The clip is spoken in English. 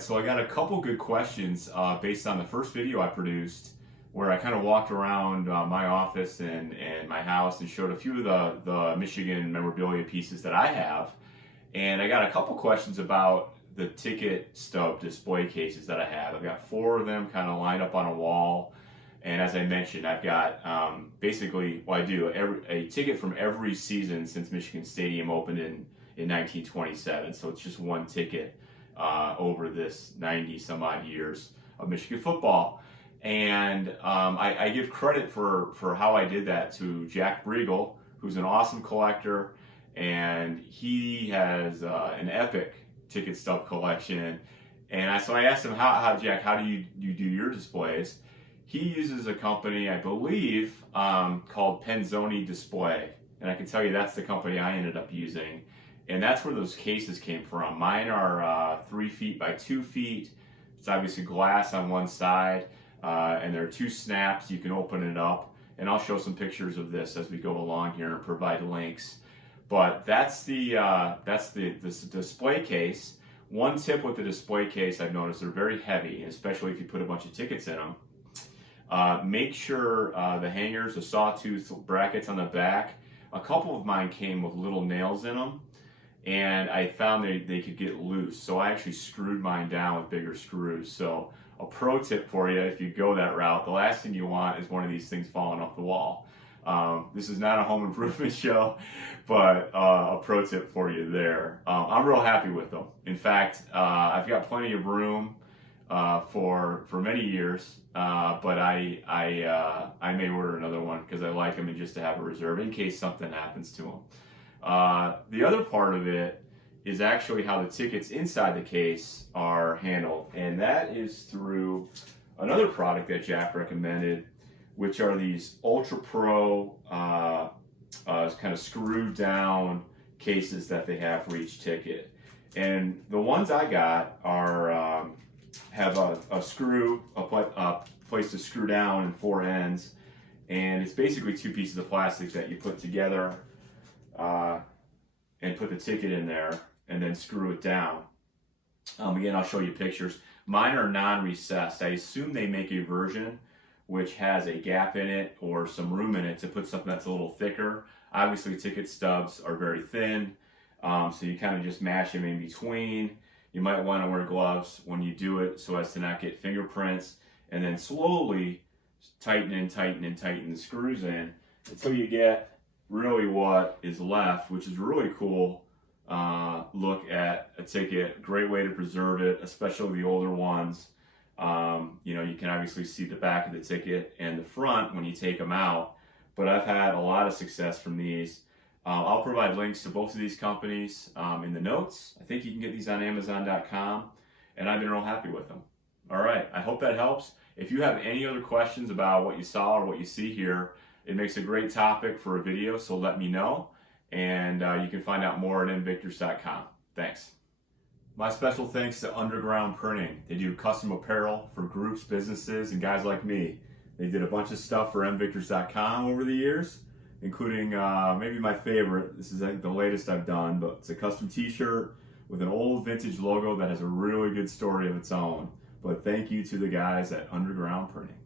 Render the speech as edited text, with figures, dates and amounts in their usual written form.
right, so I got a couple good questions based on the first video I produced where I kind of walked around my office and my house and showed a few of the Meechigan memorabilia pieces that I have. And I got a couple questions about the ticket stub display cases that I have. I've got 4 of them kind of lined up on a wall. And as I mentioned, I've got basically, well, I do a ticket from every season since Meechigan Stadium opened in 1927. So it's just one ticket over this 90 some odd years of Meechigan football. And I give credit for how I did that to Jack Briegel, who's an awesome collector, and he has an epic ticket stub collection. And so I asked him, Jack, how do you do your displays? He uses a company, I believe, called Penzoni Display. And I can tell you that's the company I ended up using. And that's where those cases came from. Mine are 3 feet by 2 feet. It's obviously glass on one side. And there are 2 snaps. You can open it up. And I'll show some pictures of this as we go along here and provide links. But that's the display case. One tip with the display case I've noticed, they're very heavy, especially if you put a bunch of tickets in them. Make sure the hangers, the sawtooth brackets on the back, a couple of mine came with little nails in them, and I found they could get loose. So I actually screwed mine down with bigger screws. So a pro tip for you, if you go that route, the last thing you want is one of these things falling off the wall. This is not a home improvement show, but a pro tip for you there. I'm real happy with them. In fact, I've got plenty of room for many years, but I may order another one because I like them and just to have a reserve in case something happens to them. The other part of it is actually how the tickets inside the case are handled, and that is through another product that Jack recommended, which are these Ultra Pro kind of screwed down cases that they have for each ticket. And the ones I got are have a place to screw down and 4 ends, and it's basically 2 pieces of plastic that you put together and put the ticket in there and then screw it down. Again, I'll show you pictures. Mine are non-recessed. I assume they make a version which has a gap in it or some room in it to put something that's a little thicker. Obviously, ticket stubs are very thin, so you kind of just mash them in between. You might want to wear gloves when you do it so as to not get fingerprints, and then slowly tighten the screws in until you get really what is left, which is really cool. Look at a ticket, great way to preserve it, especially the older ones. You can obviously see the back of the ticket and the front when you take them out, but I've had a lot of success from these. I'll provide links to both of these companies in the notes. I think you can get these on Amazon.com, and I've been real happy with them. All right, I hope that helps. If you have any other questions about what you saw or what you see here, it makes a great topic for a video, so let me know. And you can find out more at MVictors.com. Thanks. My special thanks to Underground Printing. They do custom apparel for groups, businesses, and guys like me. They did a bunch of stuff for MVictors.com over the years, including maybe my favorite. This is, I think, the latest I've done, but it's a custom t-shirt with an old vintage logo that has a really good story of its own. But thank you to the guys at Underground Printing.